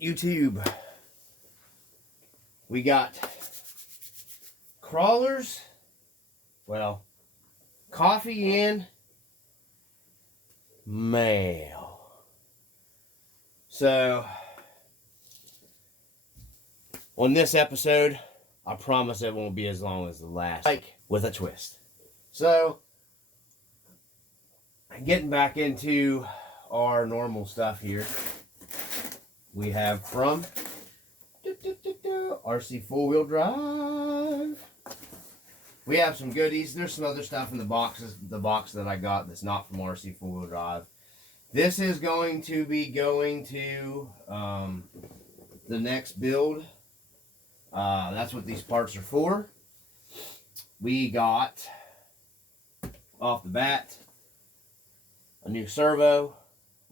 YouTube, we got crawlers, well, coffee and mail. So, on this episode, I promise it won't be as long as the last, like with a twist. So, getting back into our normal stuff here, we have from RC four-wheel drive. We have some goodies. There's some other stuff in the boxes. The box that I got that's not from RC four-wheel drive. This is going to be going to the next build. That's what these parts are for. We got off the bat a new servo,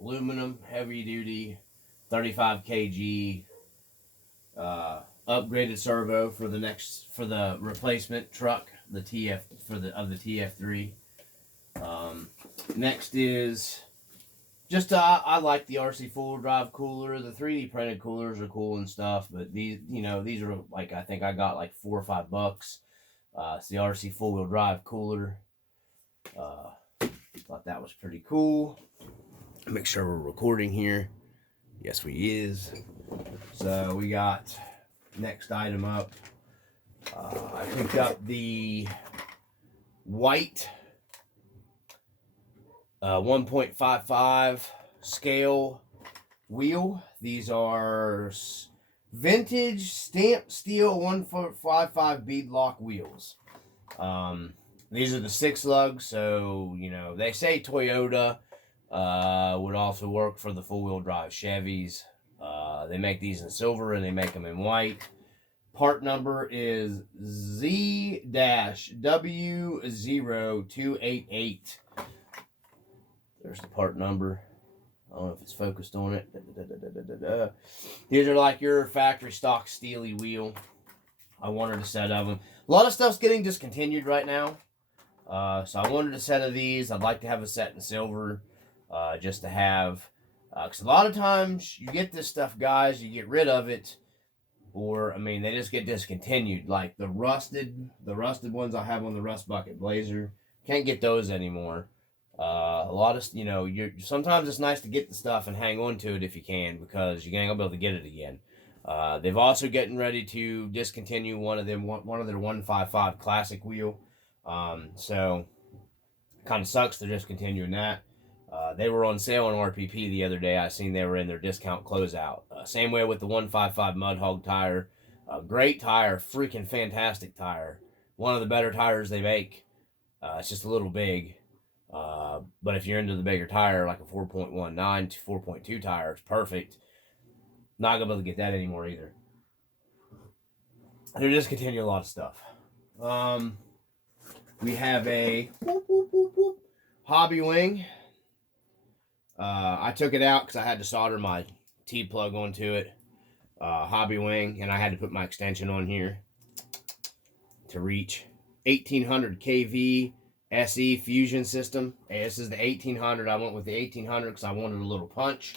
aluminum, heavy duty, 35 kg, upgraded servo for the replacement truck, the TF of the TF3. Next is just I like the RC four-wheel drive cooler. The 3D printed coolers are cool and stuff, but these are like, I think I got like $4 or $5. It's the RC four-wheel drive cooler. Thought that was pretty cool. Make sure we're recording here. Yes, we is. So we got next item up. I picked up the white 1.55 scale wheel. These are vintage stamped steel 1.55 beadlock wheels. These are the 6 lugs, so they say Toyota would also work for the four-wheel drive Chevys. They make these in silver and they make them in white. Part number is Z-W0288. There's the part number. I don't know if it's focused on it. These are like your factory stock steely wheel. I wanted a set of them. A lot of stuff's getting discontinued right now. So I wanted a set of these. I'd like to have a set in silver. Just to have, because a lot of times you get this stuff, guys, you get rid of it, or they just get discontinued. Like the rusted ones I have on the Rust Bucket Blazer, can't get those anymore. A lot of sometimes it's nice to get the stuff and hang on to it if you can, because you ain't gonna be able to get it again. They've also getting ready to discontinue one of their 155 classic wheel. So kind of sucks they're discontinuing that. They were on sale on RPP the other day. I seen they were in their discount closeout. Same way with the 155 Mudhog tire. Great tire, freaking fantastic tire. One of the better tires they make. It's just a little big. But if you're into the bigger tire, like a 4.19 to 4.2 tire, it's perfect. Not gonna be able to get that anymore either. They're discontinuing a lot of stuff. We have a Hobbywing. I took it out because I had to solder my T-plug onto it. Hobbywing, and I had to put my extension on here to reach 1800 kV SE fusion system. Hey, this is the 1800. I went with the 1800 because I wanted a little punch.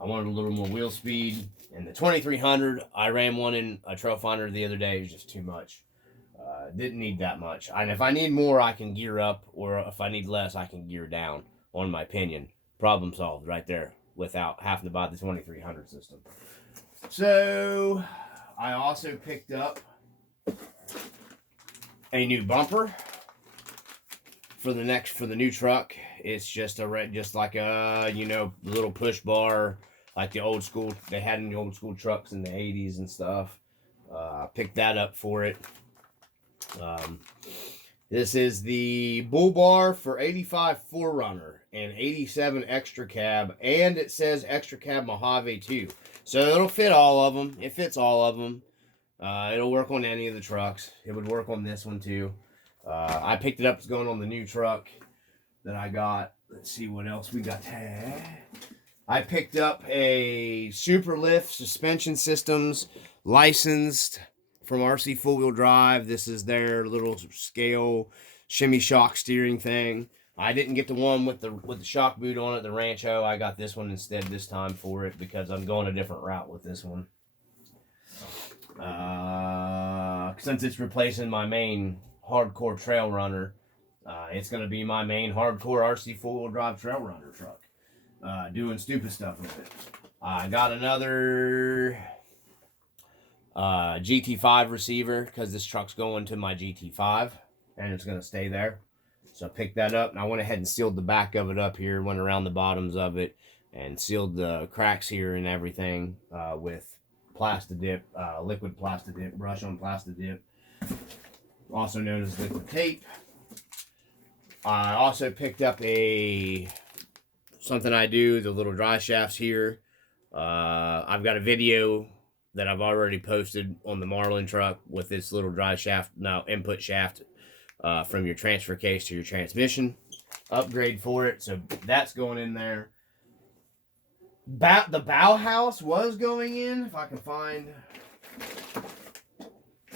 I wanted a little more wheel speed. And the 2300, I ran one in a trail finder the other day. It was just too much. Didn't need that much. And if I need more, I can gear up, or if I need less, I can gear down, on my opinion. Problem solved right there without having to buy the 2300 system. So I also picked up a new bumper for the new truck. It's just like a little push bar, like the old school they had in the old school trucks in the 80s and stuff. I picked that up for it. This is the bull bar for 85 4Runner and 87 extra cab, and it says extra cab Mojave too. So it'll fit all of them. It fits all of them. It'll work on any of the trucks. It would work on this one too. I picked it up. It's going on the new truck that I got. Let's see what else we got. I picked up a Super Lift suspension systems licensed from RC four-wheel drive. This is their little scale shimmy shock steering thing. I didn't get the one with the shock boot on it, the Rancho. I got this one instead this time for it because I'm going a different route with this one. Since it's replacing my main hardcore trail runner, it's going to be my main hardcore RC four-wheel drive trail runner truck. Doing stupid stuff with it. I got another GT5 receiver because this truck's going to my GT5 and it's going to stay there. So I picked that up and I went ahead and sealed the back of it up here, went around the bottoms of it and sealed the cracks here and everything with Plastidip, liquid Plastidip, brush on Plastidip, also known as liquid tape. I also picked up something I do, the little dry shafts here. I've got a video that I've already posted on the Marlin truck with this little dry shaft, input shaft from your transfer case to your transmission. Upgrade for it, so that's going in there. The bow house was going in, if I can find. I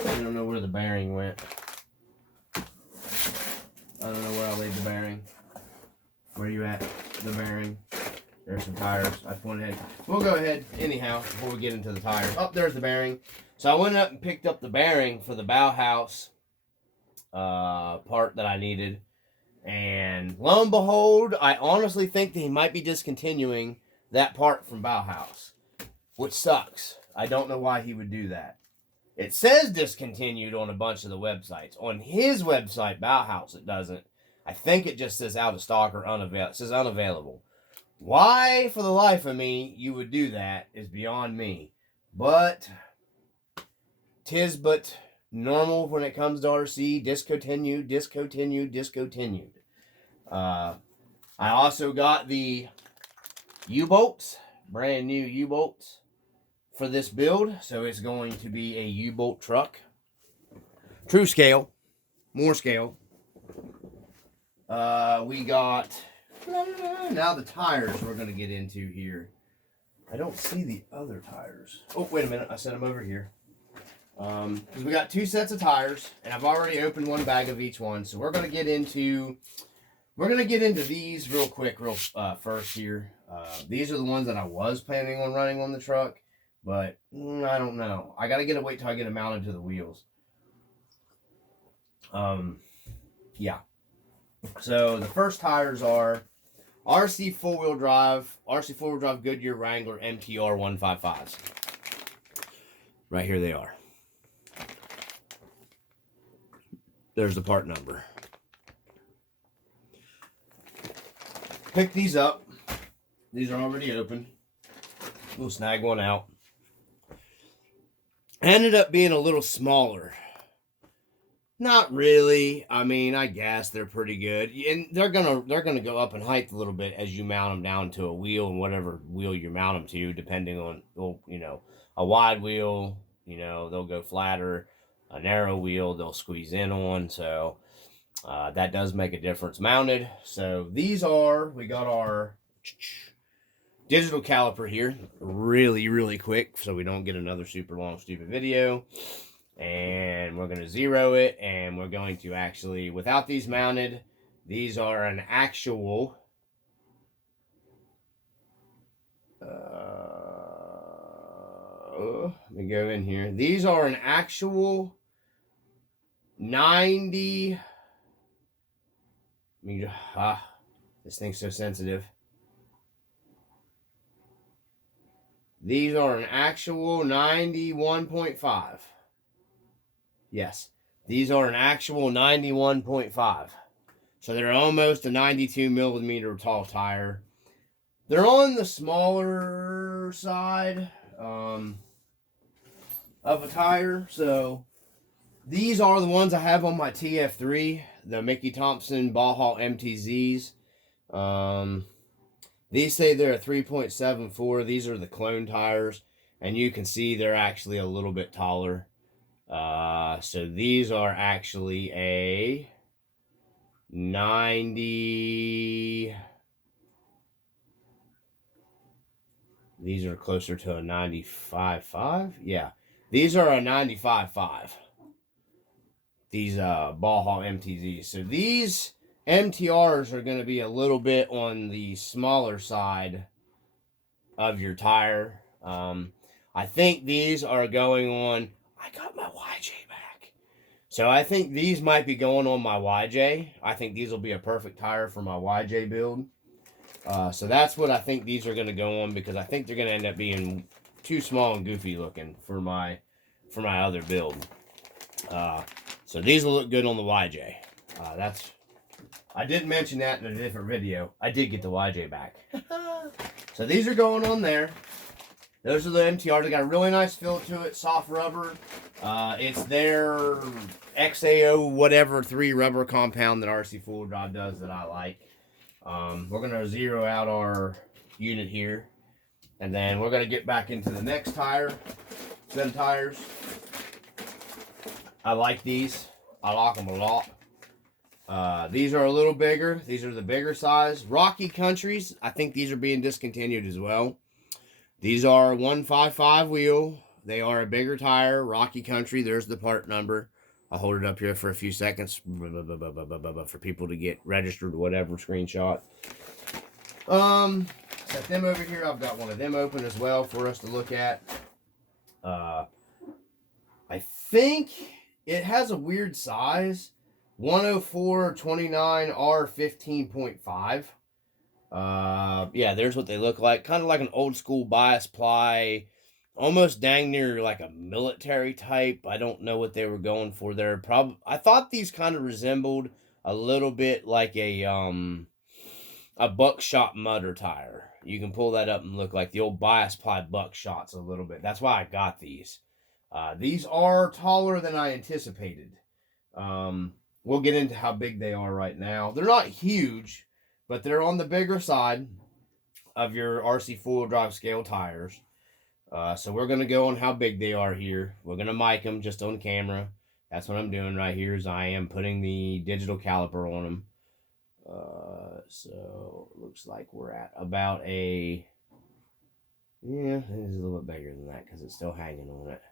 don't know where the bearing went. I don't know where I laid the bearing. Where you at? The bearing. There's some tires. I went ahead. We'll go ahead anyhow before we get into the tires. Oh, there's the bearing. So I went up and picked up the bearing for the bow house part that I needed. And lo and behold, I honestly think that he might be discontinuing that part from Bauhaus, which sucks. I don't know why he would do that. It says discontinued on a bunch of the websites. On his website, Bauhaus, it doesn't. I think it just says out of stock or unavailable. It says unavailable. Why, for the life of me, you would do that is beyond me. But 'tis but normal when it comes to RC. Discontinued. I also got the U-bolts, brand new U-bolts for this build. So it's going to be a U-bolt truck. True scale. More scale. We got, now the tires we're going to get into here. I don't see the other tires. Oh, wait a minute. I set them over here. Because we got 2 sets of tires, and I've already opened one bag of each one. So we're going to get into these real quick, first here. These are the ones that I was planning on running on the truck, but I don't know. I got to wait till I get them mounted to the wheels. Yeah. So the first tires are RC four-wheel drive Goodyear Wrangler MTR 155s. Right here they are. There's the part number. Pick these up. These are already open. We'll snag one out. Ended up being a little smaller. Not really. I mean, I guess they're pretty good, and they're gonna go up in height a little bit as you mount them down to a wheel, and whatever wheel you mount them to, depending on, a wide wheel, they'll go flatter. A narrow wheel, they'll squeeze in on. So that does make a difference mounted. So we got our digital caliper here, really, really quick, so we don't get another super long, stupid video. And we're going to zero it, and we're going to actually, without these mounted, these are an actual, let me go in here. These are an actual 90, this thing's so sensitive. These are an actual 91.5. Yes, these are an actual 91.5. So they're almost a 92 millimeter tall tire. They're on the smaller side of a tire. So these are the ones I have on my TF3, the Mickey Thompson Baja MTZs. These say they're a 3.74. These are the clone tires, and you can see they're actually a little bit taller. So these are actually a 90. These are closer to a 95.5. Yeah, these are a 95.5. These Baja MTZs. So these MTRs are going to be a little bit on the smaller side of your tire. I think these are going on. I got my YJ back. So I think these might be going on my YJ. I think these will be a perfect tire for my YJ build. So that's what I think these are going to go on, because I think they're going to end up being too small and goofy looking for my other build. So these will look good on the YJ. I didn't mention that in a different video. I did get the YJ back. So these are going on there. Those are the MTRs. They got a really nice feel to it, soft rubber. It's their XAO whatever 3 rubber compound that RC Full Drive does that I like. We're going to zero out our unit here. And then we're going to get back into the next set of tires. I like these. I like them a lot. These are a little bigger. These are the bigger size. Rocky Countries, I think these are being discontinued as well. These are 155 wheel. They are a bigger tire. Rocky Country, there's the part number. I'll hold it up here for a few seconds for people to get registered or whatever, screenshot. Set them over here. I've got one of them open as well for us to look at. I think it has a weird size. 104/29 R 15.5. Yeah, there's what they look like. Kind of like an old school bias ply. Almost dang near like a military type. I don't know what they were going for there. I thought these kind of resembled a little bit like a buckshot mutter tire. You can pull that up and look like the old bias ply buckshots a little bit. That's why I got these. These are taller than I anticipated. We'll get into how big they are right now. They're not huge, but they're on the bigger side of your RC four-wheel drive scale tires. So we're going to go on how big they are here. We're going to mic them just on camera. That's what I'm doing right here, is I am putting the digital caliper on them. So it looks like we're at about yeah, it is a little bit bigger than that because it's still hanging on it.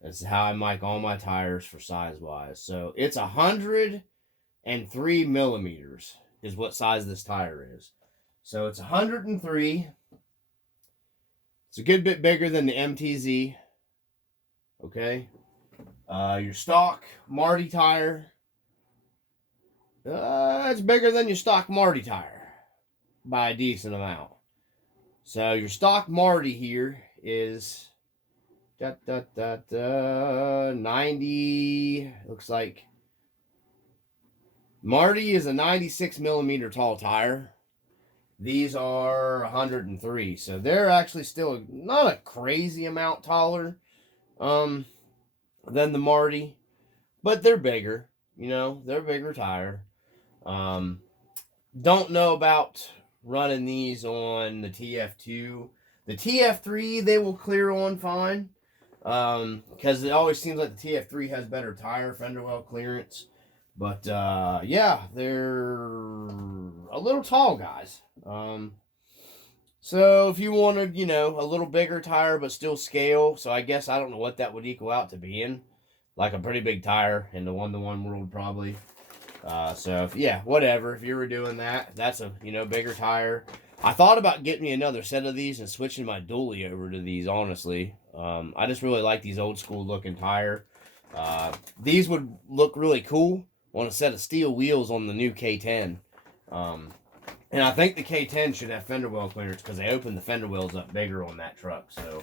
That's how I mic all my tires for size-wise. So it's 103 millimeters is what size this tire is. So it's 103. It's a good bit bigger than the MTZ. Okay. Your stock Marty tire. It's bigger than your stock Marty tire by a decent amount. So your stock Marty here is 90. Looks like Marty is a 96 millimeter tall tire. These are 103, so they're actually still not a crazy amount taller than the Marty, but they're bigger. You know, they're a bigger tire. Don't know about running these on the TF2. The TF3 they will clear on fine, because it always seems like the TF3 has better tire fender well clearance. But yeah, they're a little tall, guys. So if you wanted, you know, a little bigger tire but still scale, so I guess I don't know what that would equal out to being, like a pretty big tire in the 1-to-1 world probably. So if, yeah, whatever. If you were doing that, that's a, you know, bigger tire. I thought about getting me another set of these and switching my dually over to these, honestly. I just really like these old school looking tire. These would look really cool on a set of steel wheels on the new K10. And I think the K10 should have fender well clearance because they open the fender wells up bigger on that truck. So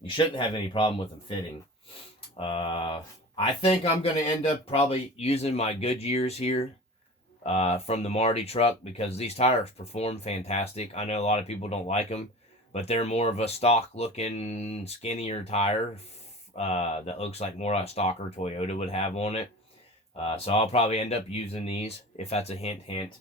you shouldn't have any problem with them fitting. I think I'm going to end up probably using my Goodyears here from the Marty truck because these tires perform fantastic. I know a lot of people don't like them, but they're more of a stock looking skinnier tire that looks like more like a stocker Toyota would have on it. So I'll probably end up using these if that's a hint.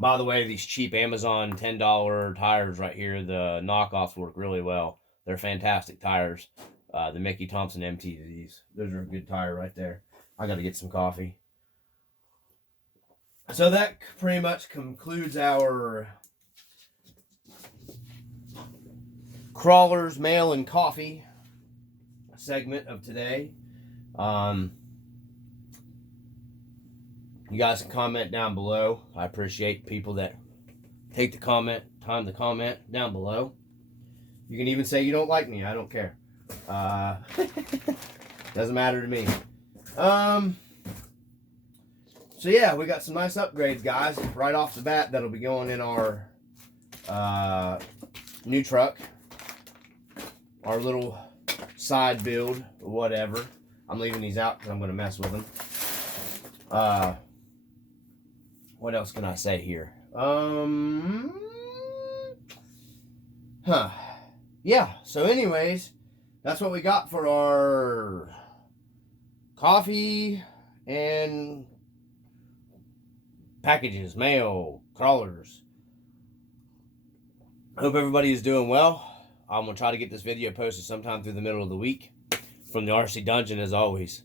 By the way, these cheap Amazon $10 tires right here, the knockoffs work really well. They're fantastic tires. The Mickey Thompson MTZs. Those are a good tire right there. I got to get some coffee. So that pretty much concludes our Crawlers, Mail, and Coffee segment of today. You guys can comment down below. I appreciate people that take the time to comment down below. You can even say you don't like me. I don't care. Doesn't matter to me. So yeah, we got some nice upgrades, guys. Right off the bat, that'll be going in our new truck. Our little side build, or whatever. I'm leaving these out because I'm going to mess with them. What else can I say here? Yeah, so anyways, that's what we got for our coffee and packages, mail, crawlers. I hope everybody is doing well. I'm going to try to get this video posted sometime through the middle of the week from the RC Dungeon as always.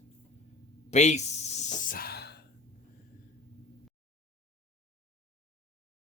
Peace.